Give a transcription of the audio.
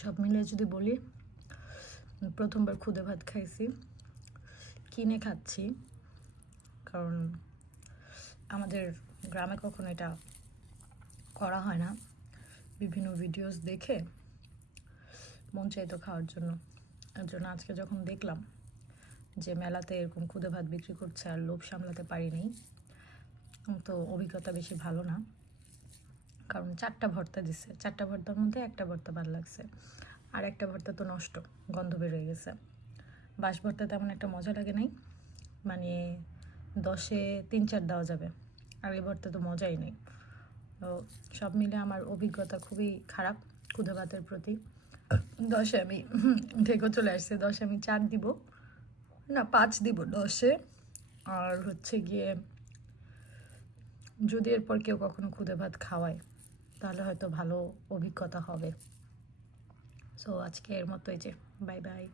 সব মিলে যদি বলি, প্রথমবার খুদে ভাত খাইছি, কিনে খাচ্ছি, কারণ আমাদের গ্রামে কখনো এটা করা হয় না। বিভিন্ন ভিডিওস দেখে মন চাইতো খাওয়ার জন্য, এর জন্য আজকে যখন দেখলাম যে মেলাতে এরকম খুদে ভাত বিক্রি করছে আর লোভ সামলাতে পারিনি। তো অভিজ্ঞতা বেশি ভালো না, কারণ 4টা ভর্তা দিছে, 4টা ভর্তার মধ্যে একটা ভর্তা ভালো লাগছে, আর একটা ভর্তা তো নষ্ট, গন্ধ বের হয়ে গেছে। বাঁশ ভর্তা তেমন একটা মজা লাগে নাই, মানে 10-এ 3-4 দেওয়া যাবে, আর এই ভর্তা তো মজাই নেই। তো সব মিলে আমার অভিজ্ঞতা খুবই খারাপ খুদে ভাতের প্রতি। 10-এ আমি ঢেকে চলে আসছে, 10-এ আমি 4 দিব না, 5 দিব 10-এ। আর হচ্ছে গিয়ে যদি এরপর কেউ কখনো খুদে ভাত খাওয়ায় তাহলে হয়তো ভালো অভিজ্ঞতা হবে। সো আজকে এর মতো, এই যে বাই বাই।